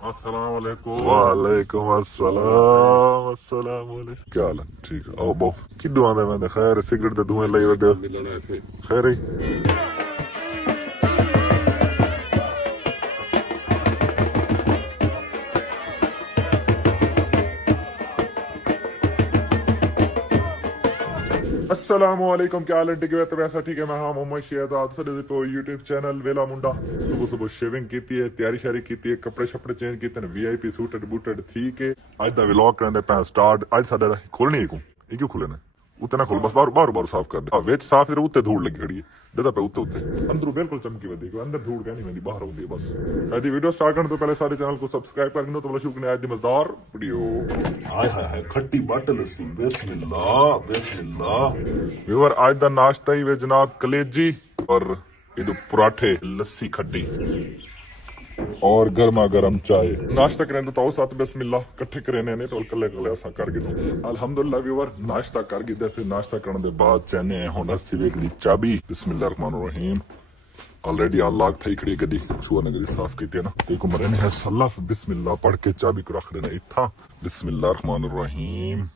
अस्सलाम वालेकुम। वालेकुम अस्सलाम। अस्सलाम वालेकुम। क्या हाल है? ठीक है। आओ बहु किड्डू आंदा मैं खैर सिगरेट दे धुएं लाई वदे मिलना ऐसे खैर ही। अस्सलामुअलैकुम। क्या हाल है? ठीक है तो वैसा ठीक है। मैं हाँ मोहम्मद शहजाद सदे पे यूट्यूब चैनल वेला मुंडा। सुबह सुबह शेविंग की है, तैयारी शारी की है, कपड़े शपड़े चेंज किए, वीआईपी सूटेड बूटेड ठीक है। आज दा व्लॉग करने पे स्टार्ट। आज साडा खोलने ही ये क्यों खुले ने उतना खोल बस बाहर बाहर बाहर साफ कर दे। वेच साफ फिर उत्ते धूड़ लगी खड़ी है दादा पे उत्ते उत्ते अंदर बिल्कुल चमकी वधी अंदर धूड़ कहनी मेरी बाहर होती है बस। यदि वीडियो स्टार्ट करने तो पहले सारे चैनल को सब्सक्राइब कर दो तो बड़ा शुक्रिया। आज दी मजेदार वीडियो। हाय हाय हाय खट्टी बटल सी बिस्मिल्लाह बिस्मिल्लाह। व्यूअर आज दा नाश्ता ही वे जनाब कलेजी और ये पराठे लस्सी खट्टी और गर्मा गर्म चाय। नाश्ता करें तो साथ बिस्मिल्लाह कट्ठे करेने ने तो कले कले असा कर गिनो अल्हम्दुलिल्लाह। व्यूअर नाश्ता कर गिदे से नाश्ता करने दे बाद चने हुन असी वेख दी चाबी बिस्मिल्लाह रहमान रहीम। ऑलरेडी अनलॉक थई खड़ी गड्डी सुआ ने गड्डी साफ की ना एक उम्र ने है सल्लाफ बिस्मिल्लाह पढ़ के चाबी को रख देना इथा बिस्मिल्लाह रहमान रहीम।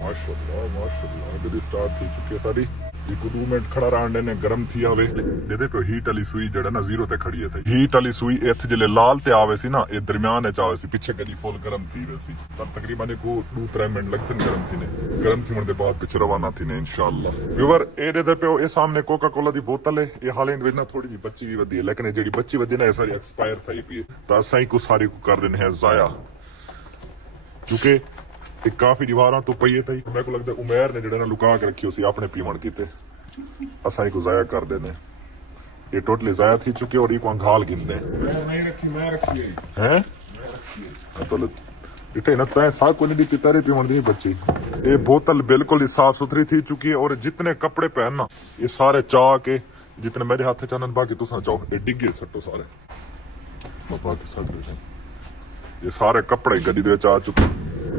माशाल्लाह माशाल्लाह गड्डी स्टार्ट थी चुकी है सारी। एक 2 मिनट खड़ा रहने ने गर्म थी आवे दे पे हीट वाली सुई जड़ा ना जीरो ते खड़ी है हीट वाली सुई इथ जिले लाल ते आवे सी ना ये दरमियान च आवे सी पीछे गड्डी फुल गर्म थी वैसी तब तकरीबन को 2-3 मिनट लगते गर्म थी ने गर्म थी होने बाद पीछे रवाना थी ने इंशाल्लाह। व्यूअर ए पे ये सामने कोका कोला दी बोतल है ये हाले ना थोड़ी जी बच्ची भी वधी है लेकिन ये जेडी बच्ची वधी ना ये सारी एक्सपायर थी पी तो असा ही को सारी को कर देने हैं जाया क्योंकि एक काफी दीवार तो पई थी मेरे को लगता उमेर ने जड़ा लुका के रखी उसी अपने पीवण किते असा को जाया कर देने ये टोटली जाया थी चुके और एक घाल गिनते हैं तो इटे न तय साथ को नहीं दी तारे पीवण दी बच्ची। ये बोतल बिल्कुल ही साफ सुथरी थी चुकी है और जितने कपड़े पहनना ये सारे चाह के जितने मेरे हाथ चाहन बाकी तुसा चाहो ये डिगे सट्टो सारे ये सारे कपड़े गड्डी दे आ चुके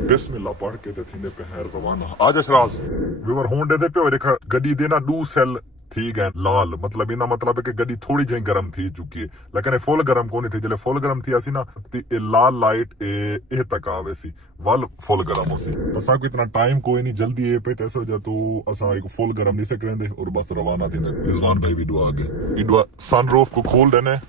बिस्मिल्लाह पढ़ के ते थीने पे है रवाना। आज अशराज व्यूअर होंडे दे पे देखा गड्डी देना 2 सेल थी गए लाल मतलब इना मतलब है कि गड्डी थोड़ी जी गर्म थी चुकी है लेकिन फुल गर्म को नहीं थी जले फुल गर्म थी असी ना ये लाल लाइट ए तक आवे सी वल फुल गर्म हो सी असा को इतना टाइम कोई नहीं जल्दी ए पे ऐसे हो जा तो असा एक फुल गर्म नहीं सक रहे और बस रवाना थी रिजवान भाई भी दुआ आगे दुआ सनरूफ को खोल देने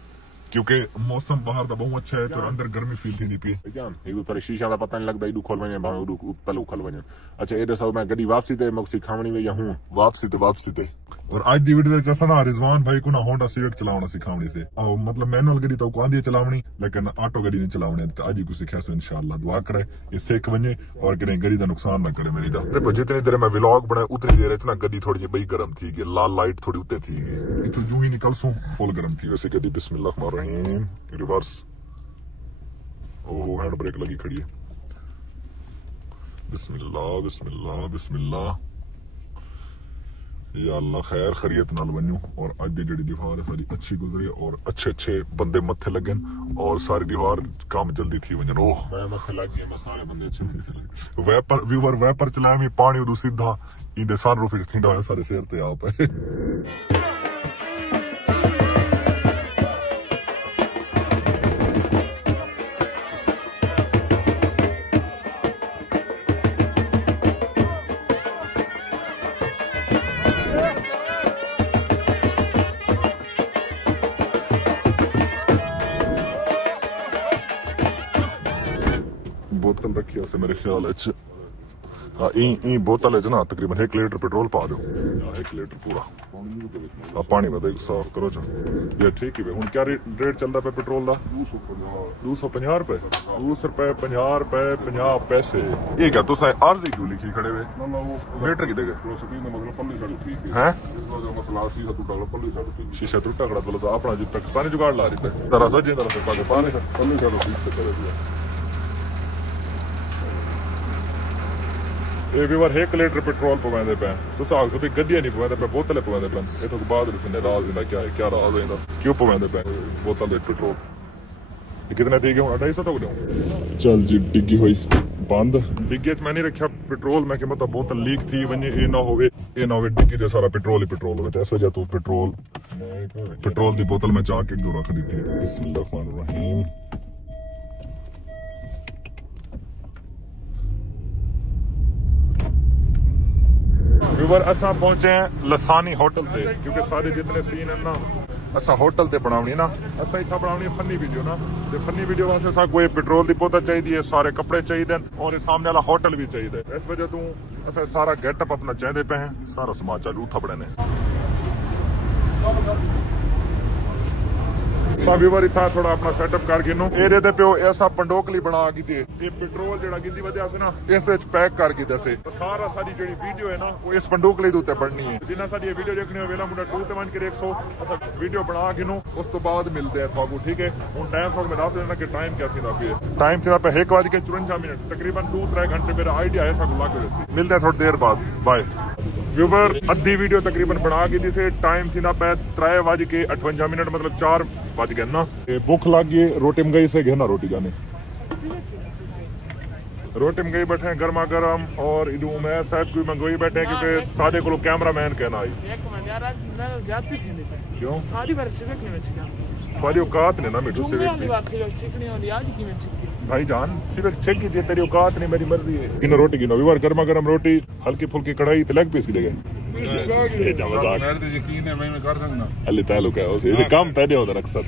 क्योंकि मौसम बाहर का बहुत अच्छा है तो अंदर गर्मी फील थी नहीं पी जान एक तारे शीशा का पता नहीं लगता इडू खोल वने भावे उडू तलू खोल वने। अच्छा ये दसो मैं गड्डी वापसी ते मैं सिखावणी वे या हूं वापसी ते और आज दी वीडियो जैसा ना रिजवान भाई को ना होंडा सिविक चलावना सिखावणी से मतलब मैनुअल गड्डी तो को आंदी चलावनी लेकिन ऑटो गड्डी नहीं चलावनी तो आज ही को सिखा सो इंशाल्लाह दुआ करे ये सीख वने और कहीं गड्डी का नुकसान ना करे मेरी दा। देखो जितनी देर मैं व्लॉग बनाया उतनी देर इतना गड्डी थोड़ी जी बई गर्म थी गई लाल लाइट थोड़ी उते थी गई इतो जू ही निकल सो फुल गर्म थी वैसे गड्डी बिस्मिल्लाह रहमान रहीम रिवर्स ओ हैंड ब्रेक लगी खड़ी है बिस्मिल्लाह बिस्मिल्लाह बिस्मिल्लाह या अल्लाह खैर खैरियत नाल बनू और आज दी जेडी दीवार है सारी अच्छी गुजरी और अच्छे अच्छे बंदे मत्थे लगन और सारी दीवार काम जल्दी थी वजन ओह मैं मत्थे लग गया मैं सारे बंदे अच्छे वेपर व्यूअर वेपर चलाया मैं पानी उदू सीधा इंदे सनरूफ विच थींदा होया सारे सिर ते आप है। बोतल रखी है मेरे ख्याल हाँ ई बोतल है ना तकरीबन 1 लीटर पेट्रोल पा दो 1 लीटर पूरा पानी में साफ करो ये ठीक है हूँ क्या रेट चलता पे पेट्रोल का 250 रुपए 200 रुपए 50 रुपए 50 पैसे ये क्या तुस अर्ज क्यों लिखी खड़े हुए मीटर की जगह शीशा टूटा खड़ा बोलो अपना जो पाकिस्तानी जुगाड़ ला रही है तरह सजी तरह पानी ये व्यूअर 1 लीटर पेट्रोल पवांदे पे तो साग सो गड्डियां नहीं पवांदे पे बोतलें पवांदे पे ये तो बाद में राज इंदा क्या है क्या राज है क्यों पवांदे पे बोतल पेट्रोल कितने दी गए 250 तो चल जी डिग्गी हुई बंद डिग्गे मैं नहीं रखा पेट्रोल मैं मतलब बोतल लीक थी वने ये ना होवे डिग्गी दे सारा पेट्रोल ही पेट्रोल होवे ऐसा जा तू पेट्रोल दी बोतल में चाक एक दो रख दी थी बिस्मिल्लाहिर्रहमानिर्रहीम व्यूअर असा पहुंचे हैं लसानी होटल पे क्योंकि सारे जितने सीन है ना असा होटल ते बनावनी ना असा इतना बनावनी फनी वीडियो ना ते फनी वीडियो वास्ते सा कोई पेट्रोल दी बोतल चाहिए सारे कपड़े चाहिए और सामने वाला होटल भी चाहिए इस वजह तू असा सारा गेटअप अपना चाहते पे हैं सारा समाज चालू थपड़े ने व्यूअर इतना थोड़ा अपना सेटअप कर गिनो एरे दे पियो ऐसा पंडोकली बना की थी ये पेट्रोल जेड़ा गिंदी वजह से ना इस विच पैक कर के दसे सारा सारी जेड़ी वीडियो है ना वो इस पंडोकली दे उत्ते बननी है जिन्ना सारी ये वीडियो देखनी है वेला मुंडा 2 ते 1 के 100 असा वीडियो बना गिनो उस तो बाद मिलते हैं थाकू ठीक है हुन टाइम थोड़ा मैं दस देना कि टाइम क्या थी पे टाइम थी पे 1:54 तकरीबन 2-3 घंटे मेरा आइडिया है सब लग गए मिलते हैं थोड़ी देर बाद बाय व्यूअर अद्धी वीडियो तकरीबन बना के जिसे टाइम थी ना पे 3:58 मतलब 4 बज गए ना भूख लग गई रोटी मंगाई से घेना रोटी जाने रोटी मंगाई बैठे हैं गर्मा गर्म और इधू मैं साहब कोई मंगवाई बैठे हैं क्योंकि सादे को कैमरा मैन कहना आई क्यों सारी औकात ने ना मिठू से भाई जान सिर्फ चेक की थी तेरी औकात नहीं मेरी मर्जी है इन रोटी गिनो व्यूअर गर्मा गर्म रोटी हल्की फुल्की कढ़ाई ते लेग पीस ही लगे यकीन है मैं कर सकना अल्ली तालुक है उसे ये काम तेरे होता अक्सर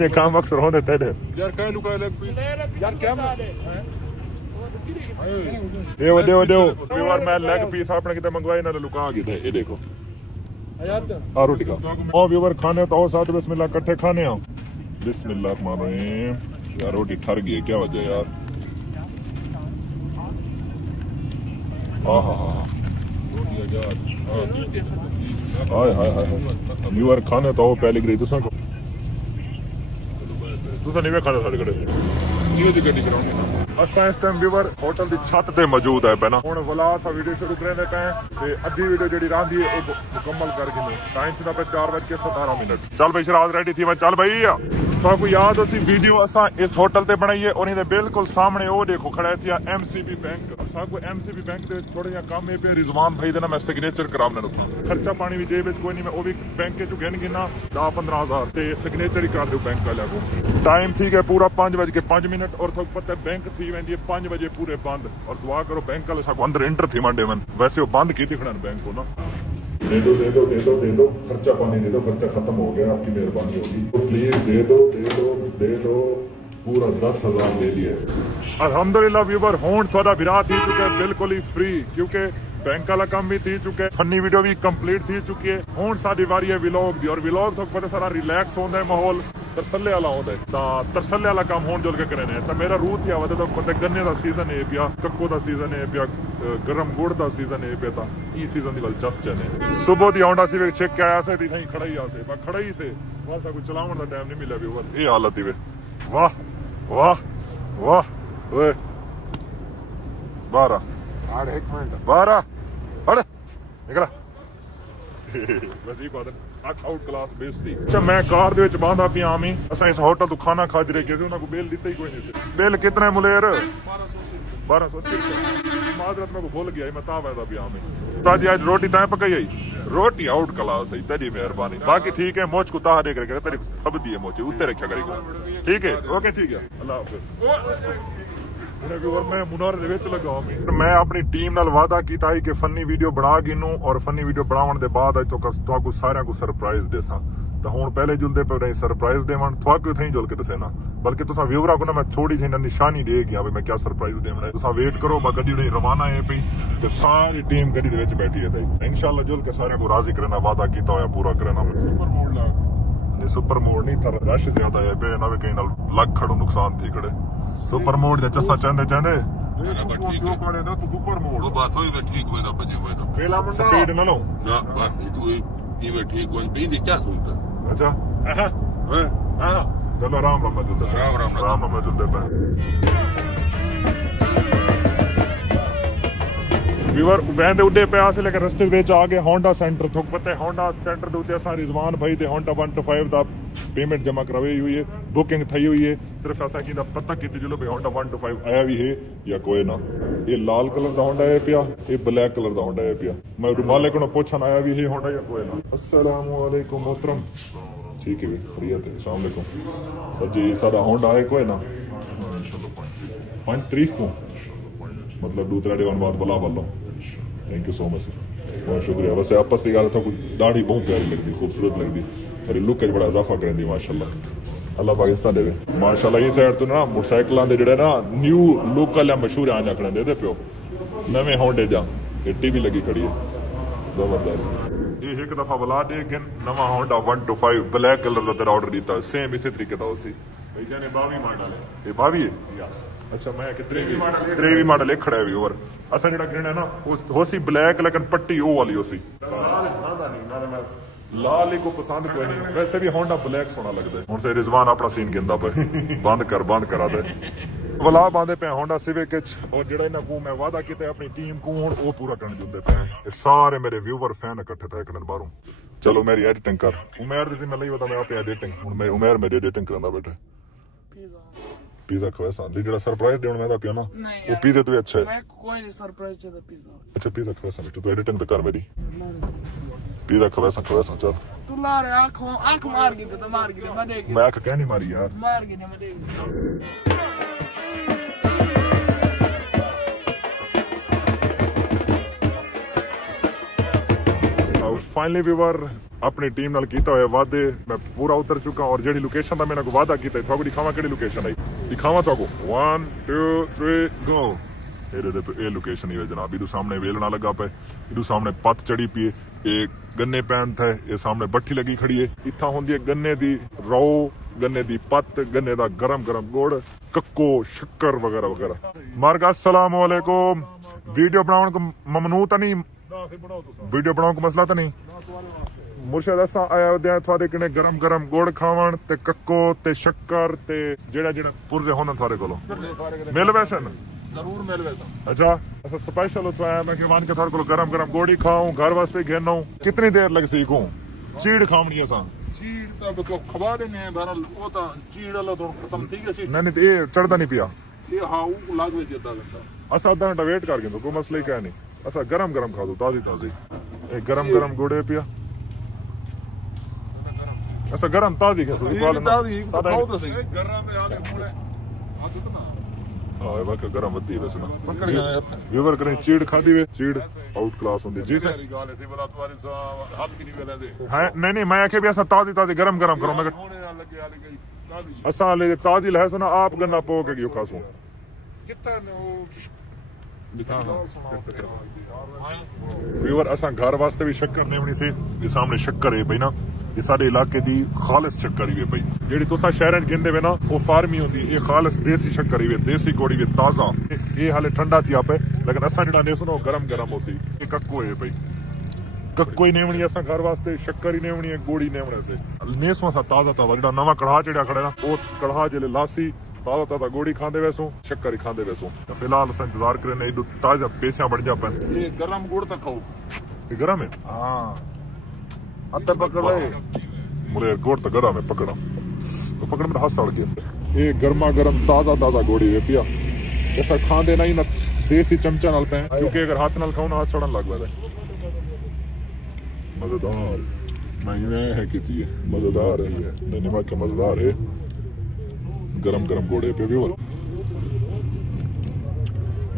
ये काम अक्सर होते तेरे यार कह लुका लेग पीस यार क्या देव व्यूअर मैं लेग पीस आपने कितने मंगवाए ना लुका गए थे ये देखो आ रोटी का ओ व्यूअर खाने तो साथ बिस्मिल्लाह इकट्ठे खाने आओ बिस्मिल्लाहिर्रहमानिर्रहीम यार रोटी ठर गई है क्या वजह यार हाय हाय हाय व्यूअर खाने तो पहले गई तुसा को तुसा नहीं वे खाने साढ़े कड़े ये जी गड्डी कराउनी असा इस टाइम व्यूअर होटल दी छत ते मौजूद है पहना हुन वला सा वीडियो शुरू करने पे ते अद्धी वीडियो जेडी रांदी है वो मुकम्मल कर गिनो टाइम से पे 4:17 चल भाई शराज रेडी थी मैं चल भाई तो आपको याद होसी वीडियो असा इस होटल ते बनाई है और इधर बिल्कुल सामने वो देखो खड़ा है एमसीबी बैंक असा को एमसीबी बैंक दे थोड़े या काम है पे रिजवान भाई देना मैं सिग्नेचर करावना रखा खर्चा पानी भी जेब विच कोई नहीं मैं वो भी बैंक के चु गिन गिना 10-15 हजार ते सिग्नेचर ही कर दो बैंक वाले को टाइम ठीक है पूरा 5:05 और थोक पता बैंक थी वेंदी 5 बजे पूरे बंद और दुआ करो बैंक वाले साको अंदर एंटर थी मंडे मन वैसे वो बंद की दिखना बैंक को ना दे दो खर्चा पानी दे दो खर्चा खत्म हो गया आपकी मेहरबानी होगी तो प्लीज दे दो पूरा 10,000 ले लिया अल्हम्दुलिल्लाह व्यूअर होन थोड़ा विरा थी चुका है बिल्कुल ही फ्री क्योंकि बैंक वाला काम भी थी चुके फनी वीडियो भी कंप्लीट थी चुकी है हुन साडी वारी है व्लॉग दी और व्लॉग तो पता सारा रिलैक्स होंदा है माहौल तरसले वाला होंदा है ता तरसले वाला काम होन जुल के करने ता मेरा रूह थी आवदा तो पता गन्ने दा सीजन है पिया कक्को दा सीजन है पिया गरम गुड़ दा सीजन है पिया ता ई सीजन दी गल चस चने सुबह दी आउंडा सी चेक के आया से दी थई खड़ा ही आसे बा खड़ा ही से वासा कोई चलावन दा टाइम नहीं मिला व्यूअर ये हालत दी वे वाह वाह वाह ओए 12 8 1 मिनट 12 हट निकला बस ये बात आउट क्लास बेइज्जती अच्छा मैं कार दे विच बांधा पिया आमी असा इस होटल तो खाना खा रहे थे उन्होंने को बिल दिता ही कोई नहीं थे बिल कितना है मुलेर 1280 माजरत में को भूल गया मैं ता वैदा पिया आमी ताजी आज रोटी ताए पकाई आई रोटी आउट क्लास है तेरी मेहरबानी बाकी ठीक है मोच को ताह दे करके तेरी सब दिए मोचे उत्ते रखा करेगा ठीक है ओके ठीक है अल्लाह हाफिज मैं मुनारे दे विच लगा मैं अपनी टीम नाल वादा कीता है कि फनी वीडियो बना गिनू और फनी वीडियो बनावन दे बाद अज तो सारे को सरप्राइज देसा तो हुण पहले जुलदे पे नहीं सरप्राइज देवन थोड़ा थी जुल के दसे ना बल्कि तुसा व्यूअरा को ना मैं थोड़ी जी निशानी दे गया मैं क्या सरप्राइज देना है तुसा वेट करो मैं गड्डी नहीं रवाना है पई ते सारी टीम गड्डी दे विच बैठी है थे इंशाल्लाह जुल के सारे को राजी करना वादा कीता होया पूरा करना सुपर मोड ला सुपर मोड नहीं था रश ज्यादा है पे ना कहीं नाल लग खड़ो नुकसान थी खड़े सुपर मोड दे चसा चांदे चांदे सुपर मोड वो बस होई ठीक होई दा पजे होई दा पहला स्पीड ना लो ना बस तू ये ठीक होई पे दी क्या सुनता अच्छा हां चलो राम राम मौजूद पे व्यूअर वैंदे उड्डे पे आसे लेकिन रस्ते विच आ गए होंडा सेंटर थोक पता है होंडा सेंटर दे उत्ते असां रिजवान भाई दे होंडा 125 दा पेमेंट जमा करवाई हुई है बुकिंग थई हुई है सिर्फ असां की पता कीती चलो भाई होंडा 125 आया भी है या कोई ना ये लाल कलर दा होंडा है पिया ये ब्लैक कलर दा होंडा है पिया मैं मालिक को पूछन आया भी है होंडा या कोई ना अस्सलाम वालेकुम मोहतरम ठीक है खैरियत है अस्सलाम वालेकुम सर जी सारा होंडा है कोई ना 5 तारीख को मतलब दूसरा डेवन बाद बुला लो थैंक यू सो मच बहुत शुक्रिया वैसे आपस की गल तो दाढ़ी बहुत प्यारी लगती खूबसूरत लगती मेरी लुक बड़ा इजाफा करेंदी माशाल्लाह अल्लाह पाकिस्तान देवे माशाल्लाह ये साइड तो ना मोटरसाइकिलों के जेडे ना न्यू लोकल या मशहूर आंजा खड़े दे पियो नवे होंडे जा टीवी लगी खड़ी है जबरदस्त ये एक दफा बुला दे नवा होंडा 125 ब्लैक कलर का तेरा ऑर्डर दिता सेम इसी तरीके का उसी भैया ने 22 मॉडल है ये 22 है अच्छा मैं त्रेवी मॉडल एक खड़ा है ओवर असा जेड़ा गिरना ना होसी ब्लैक लेकिन पट्टी ओ वाली होसी लाल ही को पसंद कोई नहीं वैसे भी होंडा ब्लैक सोना लगता है हुन से रिजवान अपना सीन गिंदा पे बंद करा दे वला बांधे पे होंडा सिविक और जेड़ा इना को मैं वादा कीता अपनी टीम को हुन ओ पूरा करन जुंदे पे ये सारे मेरे व्यूअर फैन इकट्ठे थे कदन बाहरों चलो मेरी एडिटिंग कर उमेर दी मैं नहीं पता मैं आप एडिटिंग हुन मैं उमेर मेरी एडिटिंग करंदा बैठे पिज़्ज़ा खवासा दी जेड़ा सरप्राइज देण मैं दा पिया ना वो पिज़्ज़ा तो अच्छा है मैं कोई नहीं सरप्राइज दे पिज़्ज़ा अच्छा पिज़्ज़ा खवासा तो एडिटिंग तो कर मेरी पिज़्ज़ा खवासा चल तू ला रे आंख मार गई तो मार गई मैं देख मैं आंख क्या नहीं मारी यार मार गई मैं देख फाइनली व्यूअर अपनी टीम नाल कीता होया वादे मैं पूरा उतर चुका और जेडी लोकेशन दा मैंने को वादा कीता थोड़ी दिखावा केड़ी लोकेशन आई दिखावा तो 1 2 3 गो ए लोकेशन ही है जनाब इदू सामने वेलना लगा पे इदू सामने पत चढ़ी पी एक गन्ने पैन था ये सामने बट्ठी लगी खड़ी है इत्था होंदी है गन्ने दी रो गन्ने दी पत गन्ने दा गरम गरम गुड़ कक्को शक्कर वगैरह वगैरह मार्ग अस्सलाम वालेकुम वीडियो बनाने को ममनू तो नहीं वीडियो बनाने को मसला तो नहीं मुर्शद असा आया होंगे थोड़े कने गरम गरम गुड़ खावन ते कक्को ते शक्कर ते जेड़ा जेड़ा पुरजे होने थोड़े कोलो मिल वैसे ना जरूर मिल वैसा अच्छा अच्छा स्पेशल होता है मैं वन के थोड़े को गरम गरम गुड़ ही खाऊं घर वास्ते घेना कितनी देर लग सीखूं चीड़ खावनी असा चीड़ तो खवा देने बहरहाल वो तो चीड़ वाला तो खत्म थी गई नहीं तो ये चढ़दा नहीं पिया ये हां वो लाग वे आधा घंटा असा आधा घंटा वेट करके तो कोई मसला ही क्या नहीं अच्छा गरम गरम खा दो ताजी एक गरम गरम गुड़े पिया अच्छा गरम ताजी क्या ताजी खाओ तो सही गरम में आले मुड़े हाथ तो ना हां ये गरम वदी वैसे ना पकड़ गया व्यूअर करें चीड़ खादी वे चीड़ आउट क्लास होंदी जी से गाल थी बड़ा तुम्हारे हाथ की नहीं वेले दे हां नहीं मैं आखे भी ऐसा ताजी गरम गरम करो मैं होने ना लगे आले गई ताजी असा ले ताजी है सुना आप गन्ना पो के क्यों खासू कितना व्यूअर असा घर वास्ते भी शक्कर नेवनी से ये सामने शक्कर है भाई ना ये सारे इलाके दी खालिस शक्कर ही भाई जेडी तुसा शहर गिनदे वे ना वो फार्मी होंदी ये खालिस देसी शक्कर ही देसी कोड़ी वे ताजा ये हाले ठंडा थी पे लेकिन असा जेड़ा ने सुनो गरम गरम होसी ये कक्को है भाई कक्को ही नेवनी असा घर वास्ते शक्कर ही नेवनी है गोड़ी नेवने से नेसवा सा ताजा जेड़ा नवा कढ़ा चढ़िया खड़े ना वो कढ़ा जेले लासी ताजा गोड़ी खांदे वैसो शक्कर ही खांदे वैसो फिलहाल अस इंतजार करे ताजा पैसा बढ़ जा पे ये गरम गुड़ तक खाओ ये गरम है हां अत्तर पकड़े मुरे गुड़ तो गरम है पकड़ में हाथ सड़ गया ये गर्मा गरम ताजा गोड़ी है पिया ऐसा खांदे नहीं ना देसी चमचा नाल पे क्योंकि अगर हाथ नाल खाओ ना हाथ सड़न लग जाए मजेदार मैं है कि मजेदार है नहीं नमक का मजेदार है गरम गरम गोड़े पे भी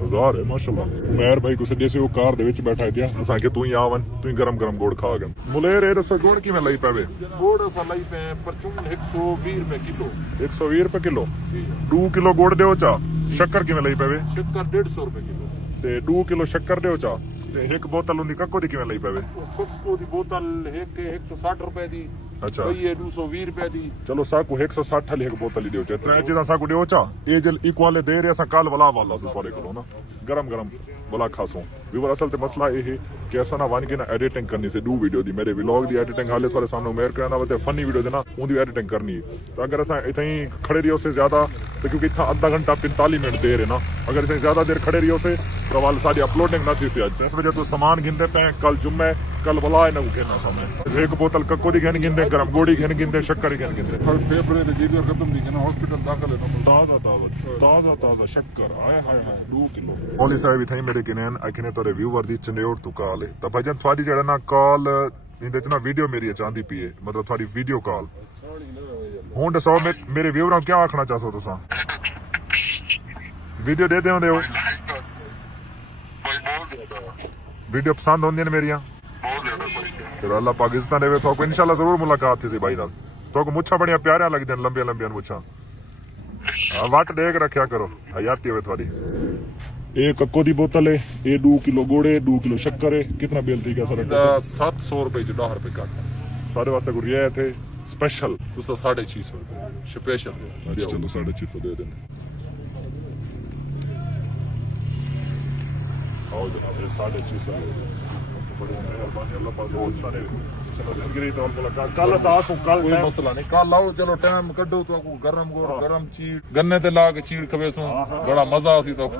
मजेदार है माशाल्लाह उमर भाई कुछ जैसे वो कार दे विच बैठा है असा के तू ही आवन तू ही गरम गरम गोड़ खा गन मुलेर ए रसो गोड़ की में लई पावे गोड़ असा लई पे परचून 120 रुपए किलो 120 रुपए किलो 2 किलो गोड़ देओ चा शक्कर की में लई पावे शक्कर 150 रुपए किलो ते 2 किलो शक्कर देओ चा ते एक बोतल उंदी कक्को दी किवें लई पावे कक्को दी बोतल 160 रुपए दी अच्छा ये 220 रुपए दी चलो साकू 160 वाली एक बोतल ही दियो चा त्रै चीज़ां साकू दियो चा ए जल इक्वल दे रे असा कल वाला वाला सो थोड़े किलो ना गरम गरम वाला खासो व्यूअर असल ते मसला ये है कि असा ना वन के ना एडिटिंग करनी से दो वीडियो दी मेरे व्लॉग दी एडिटिंग हाले थोड़े सामने उमेर करना वते फनी वीडियो देना उंदी एडिटिंग करनी है तो अगर असा इथई खड़े रियो से ज्यादा तो क्योंकि इतना आधा घंटा 45 मिनट देर है ना, अगर इसे ज्यादा देर खड़े रही से तो वाल सारी अपलोडिंग ना थी आज। इस वजह तो सामान गिनते पे, कल जुम्मे, कल बला ना गिनना समय। एक बोतल कक्को दी घन गिनते, गरम गोड़ी घन गिनते, शक्कर घन गिनते। ताजा ताजा ताजा शक्कर हाय हाय हाय 2 किलो। मौली साहब इथे मेरे किने अखने तोरे व्यूवर दी चंडेड़ तू कॉल है। तो भाईजान थोड़ी जड़ा ना कॉल इंदे च ना वीडियो मेरी चांदी पी है, मतलब थोड़ी वीडियो कॉल हूं दसो मेरे व्यूवर क्या आखना चाहो तुसा? वीडियो दे दे हो वीडियो पसंद होंदी ने मेरिया? चलो अल्लाह पाकिस्तान देवे तो इंशाल्लाह जरूर मुलाकात थी भाई नाल। तो को मुच्छा बड़िया प्यारा लगदे न, लंबे लंबे मुच्छा वट देख रखा करो, हयाती होवे थोड़ी। एक कक्को दी बोतल है, ये 2 किलो गुड़ है, 2 किलो शक्कर है। कितना बिल थी क्या सर? 700 रुपए च 10 रुपए कट सारे वास्ते कोई रियायत है स्पेशल? तुसा 650 रुपए स्पेशल। चलो 650 दे देने। आओ जनाब 650 बड़ी मेहरबानी, अल्लाह पाक बहुत सारे। चलो अंग्रेजी तौर पर लगा कल साफ कल कोई मसला नहीं, कल आओ चलो टाइम कड्डो तो को गरम गोर गरम चीड़ गन्ने ते ला के चीड़ खवे सो बड़ा मजा आसी तो को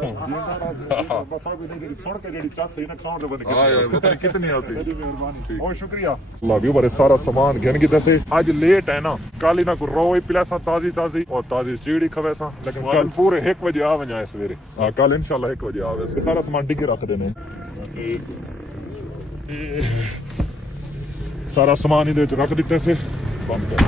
बस आ भी सुन के जेडी चास है ना खाण दे बने। हां यार पता नहीं कितनी आसी। मेहरबानी बहुत शुक्रिया। अल्लाह भी बड़े सारा सामान घन की तसे आज लेट है ना, कल ही ना को रोई पिलासा ताजी ताजी और ताजी चीड़ी खवे सा, लेकिन कल पूरे 1 बजे आ वना सवेरे। हां कल इंशाल्लाह 1 बजे आवे। सारा सामान डिग्गी रख देने, सारा सामान ही रख दिते से बंद कर।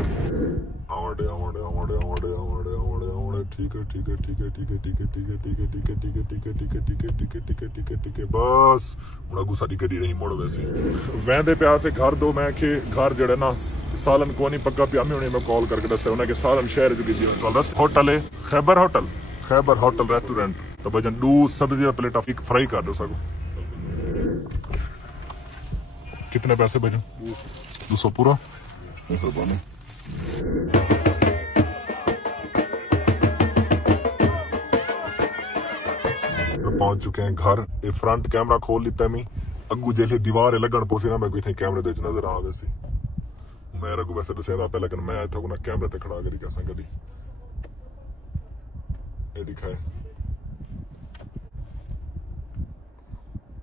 आवड़े आवड़े आवड़े आवड़े आवड़े आवड़े आवड़े ठीक है ठीक है ठीक है ठीक है ठीक है ठीक है ठीक है ठीक है ठीक है ठीक है ठीक है ठीक है ठीक है ठीक है ठीक है ठीक है बस हुण अगू साडी गड्डी रही मोड़ वैसे वैंदे प्या से घर दो। मैं के घर जड़े ना सालन को नहीं पक्का पिया में मैं कॉल करके दस्या उन्हें कि सालन शहर जो की होटल है खैबर होटल रेस्टोरेंट। तो भजन 2 सब्जी प्लेट फ्राई कर दो सको। कितने पैसे भजन? 200 पूरा। मेहरबानी। पहुंच चुके हैं घर। ये फ्रंट कैमरा खोल लिता मैं, अगू जैसे दीवार लगन पोसी ना मैं कोई थे कैमरे दे नजर आ वैसे मैं रघु वैसे दसेदा पे, लेकिन मैं इतना ना कैमरे ते खड़ा करी कैसा गड्डी ये दिखाए।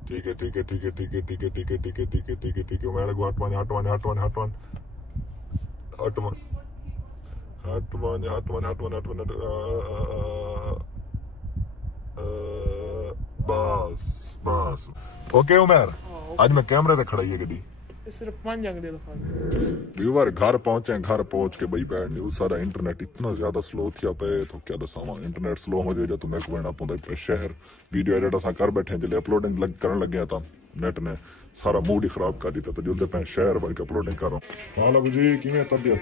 ठीक है ठीक है ठीक है ठीक है ठीक है ठीक है ठीक है ठीक है ठीक है ठीक है मैं रघु हटवान हटवान हटवान हटवान हटवान हटवान हटवान हटवान हटवान बस बस ओके उमर आज मैं कैमरे ते खड़ा ही है गड्डी सिर्फ 5 अंगड़े दिखा। व्यूवर घर पहुंचे, घर पहुंच के भाई बैठ नहीं सारा इंटरनेट इतना ज्यादा स्लो थिया पे तो क्या दसावा। इंटरनेट स्लो हो जाए तो मैं को बनना पौंदा पे शहर वीडियो एडिट असा कर बैठे जल्दी अपलोडिंग करन लग गया था नेट ने सारा मूड ही खराब कर दिया। तो जल्दी पे शहर बन के अपलोडिंग कर रहा हूं। हां लगू जी किवें तबीयत?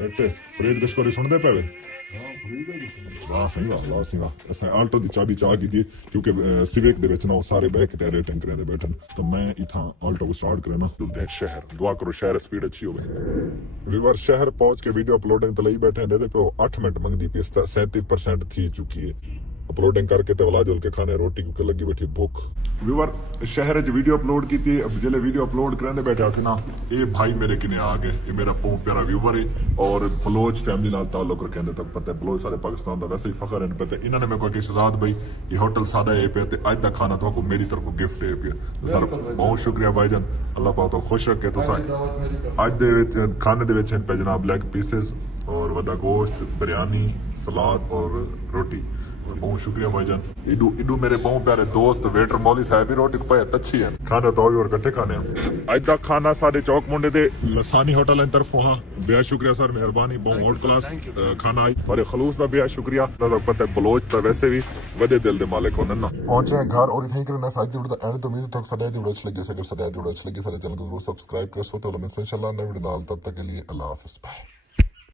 बेटे फरीद गश्कोरी सुन दे पे? वाह सही वाह सही वाह। अस आल्टो दी चाबी चाह की थी क्योंकि सिविक दे विच ना सारे बैक ते रेटिंग करे दे बैठन तो मैं इथा आल्टो को स्टार्ट करना जल्दी शहर दुआ करो शहर स्पीड अच्छी हो गई। व्यूअर शहर पहुंच के वीडियो अपलोडिंग तो लई बैठे ने पे 8 मिनट मंगदी पे 37% थी चुकी है अपलोडिंग करके ते वला जोल के खाने रोटी क्योंकि लगी बैठी भूख। व्यूअर शहर च वीडियो अपलोड की थी। अब जिले वीडियो अपलोड करने बैठा सी ना ये भाई मेरे किने आ गए। ये मेरा बहुत प्यारा व्यूअर है और बलोच फैमिली नाल ताल्लुक रखते तक पता है बलोच सारे पाकिस्तान का वैसे ही फखर है पता इन्होंने मेरे को शहजाद भाई ये होटल सादा है पे अज का खाना तो मेरी तरफ गिफ्ट है पे सर बहुत शुक्रिया भाईजान अल्लाह पाक तो खुश रखे। तो अज दे खाने दे विच पे जनाब लेग पीसेस और वड्डा गोश्त बिरयानी सलाद और रोटी। बहुत शुक्रिया भाईजान। इडू मेरे बहुत प्यारे दोस्त वेटर मौली साहब भी रोटी पाए अच्छी है खाना तो और कट्ठे खाने अज का खाना सारे चौक मुंडे दे लसानी होटल की तरफ हाँ बेहद शुक्रिया सर मेहरबानी बहुत वर्ल्ड क्लास खाना आई बड़े खलूस का बेहद शुक्रिया। पता है बलोच तो वैसे भी वधे दिल दे मालिक होने ना। पहुंचे घर और थैंक यू ना साथ जुड़ता एंड तो उम्मीद तक सदा जुड़ा लगे से जब सदा जुड़ा लगे सारे चैनल को सब्सक्राइब कर सो तो मैं इंशाल्लाह नई वीडियो डाल तब तक के लिए अल्लाह हाफिज़ बाय।